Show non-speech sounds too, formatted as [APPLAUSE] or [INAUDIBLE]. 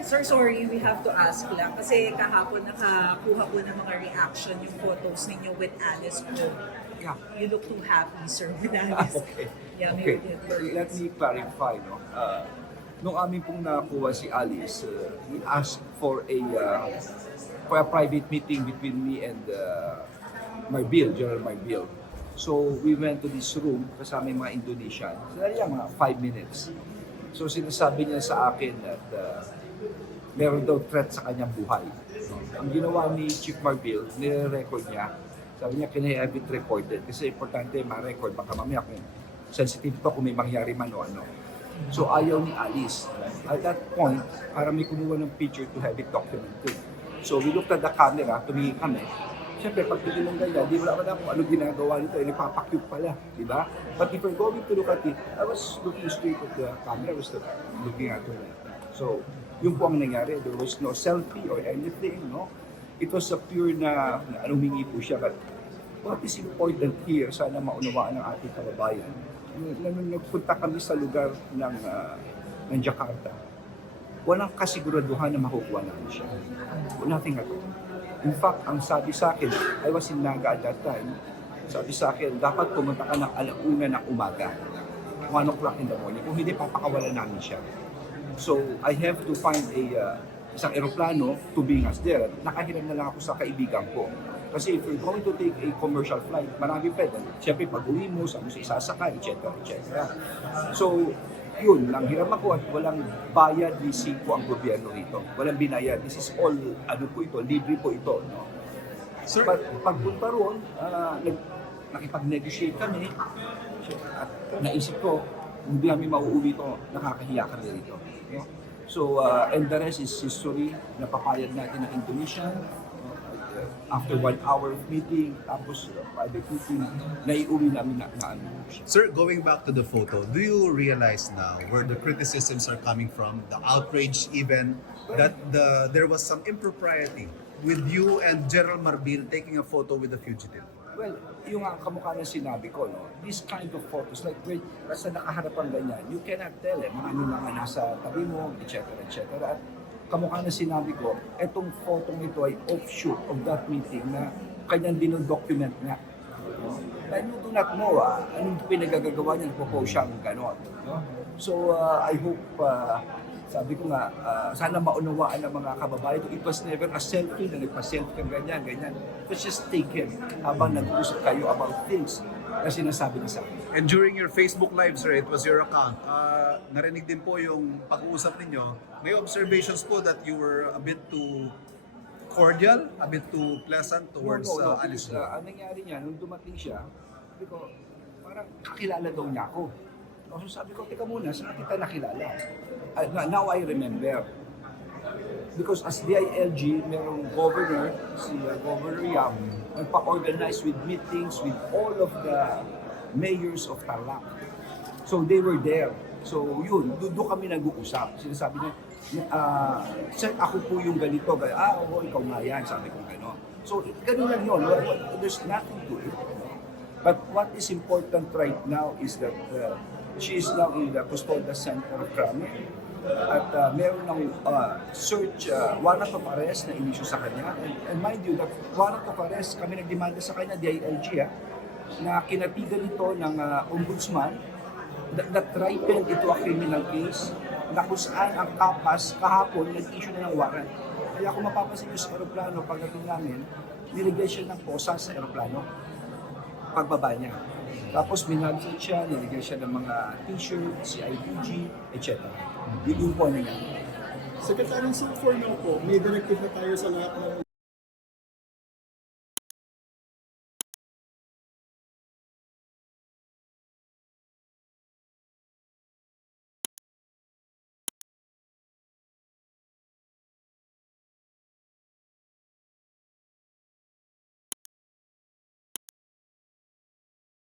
Sir, sorry, we have to ask lang. Kasi kahapon nakakuha po ng mga reaction yung photos ninyo with Alice po. Yeah. You look too happy, sir, with [LAUGHS] Alice. Okay. Yeah, Okay. Let me clarify, no? Uh, nung amin pong nakuha si Alice, uh, he asked for a uh, for a private meeting between me and uh, Marbil, General Marbil. So we went to this room kasama yung mga Indonesian. So yan mga five minutes. So sinasabi niya sa akin that uh, meron daw threat sa kanyang buhay. Ang ginawa ni Chief Marbil, nire-record niya. Sabi niya, can I have it reported? Kasi importante ma-record. Baka mamaya kung sensitive to kung may mangyari man o ano. So ayaw ni Alice. At that point, para may kumuha ng picture to have it documented. So we looked at the camera, tumingin kami. Siyempre, pag tingin ng ganyan, di wala ka na kung ano ginagawa nito, eh, nagpapakyut pala, di ba? But if you're going to look at it, I was looking straight at the camera, I was looking at her. So, yun po ang nangyari. There was no selfie or anything, no? It was a pure na, na ano, humingi po siya. But what is important here, sana maunawaan ng ating kababayan, nagpunta kami sa lugar ng, ah, ng Jakarta, walang kasiguraduhan na makukuha namin siya. Nothing at all. In fact, ang sabi sa akin, I was in Naga at that time, sabi sa akin, dapat pumunta ka ng alauna ng umaga. 1 o'clock in the morning. Kung hindi, papakawalan namin siya. So, I have to find a uh, isang eroplano to bring us there. Nakahiram na lang ako sa kaibigan ko. Kasi if you're going to take a commercial flight, marami pa. Siyempre, pag uwi mo, saan mo siya isasakay, etc. etc. So, yun, nang hiram ako at walang bayad ni Singko ang gobyerno rito. Walang binayad. This is all, ano po ito, libre po ito. No? Sir, Pag, pagpunta roon, ah, nag, nakipag-negotiate kami at naisip ko, hindi kami mauuwi to, nakakahiya kami rito. No? So, uh, and the rest is history, napapayag natin ng Indonesian? Uh, after one hour of meeting, tapos uh, private meeting, naiuwi namin na, na ano sir, going back to the photo, do you realize now where the criticisms are coming from, the outrage even, that the there was some impropriety with you and General Marbil taking a photo with the fugitive? Well, yung ang kamukha ng sinabi ko, no, this kind of photos, like wait, basta nakaharap ang ganyan, you cannot tell eh, mga ano nasa tabi mo, etc. etc. At kamukha ng sinabi ko, etong photo ito ay offshoot of that meeting na kanyang dinodocument nga. No? And you do not know ah, anong pinagagagawa niya, nagpo-post siya ng gano'n. No? So, uh, I hope, uh, sabi ko nga, uh, sana maunawaan ng mga kababayan. It was never a selfie na nagpa-selfie kang ganyan, ganyan. It was just taken habang nag-usap kayo about things na sinasabi niya sa akin. And during your Facebook Live, sir, it was your account. Uh, narinig din po yung pag-uusap ninyo. May observations po that you were a bit too cordial, a bit too pleasant towards no, no, no. uh, Alice. Uh, ang nangyari niya, nung dumating siya, sabi ko, parang kakilala daw niya ako. So sabi ko, teka muna, saan kita nakilala? Uh, now I remember. Because as DILG, merong governor, si uh, Governor Yam, nagpa-organize with meetings with all of the mayors of Tarlac. So they were there. So yun, doon kami nag-uusap. Sinasabi niya, ah, sir, ako po yung ganito. Ah, oo, ikaw nga yan. Sabi ko gano'n. So, ganun lang yun. There's nothing to it. But what is important right now is that uh, she is now in the Custodia Center of Crime. At uh, meron ng uh, search, uh, warrant of arrest na inisyu sa kanya. And, and mind you, that warrant of arrest, kami nagdemanda sa kanya, DILG, ah, na kinatigan ito ng uh, ombudsman that, that ripened into a criminal case na kung saan ang kapas kahapon nag-issue na ng warrant. Kaya kung mapapansin nyo sa aeroplano, pagdating namin, nilagay siya ng posa sa aeroplano pagbaba niya. Tapos minagsan siya, nilagay siya ng mga t-shirt, CIDG, etc. Yun po nangyari. Secretary, so for now po, may directive na tayo sa lahat ng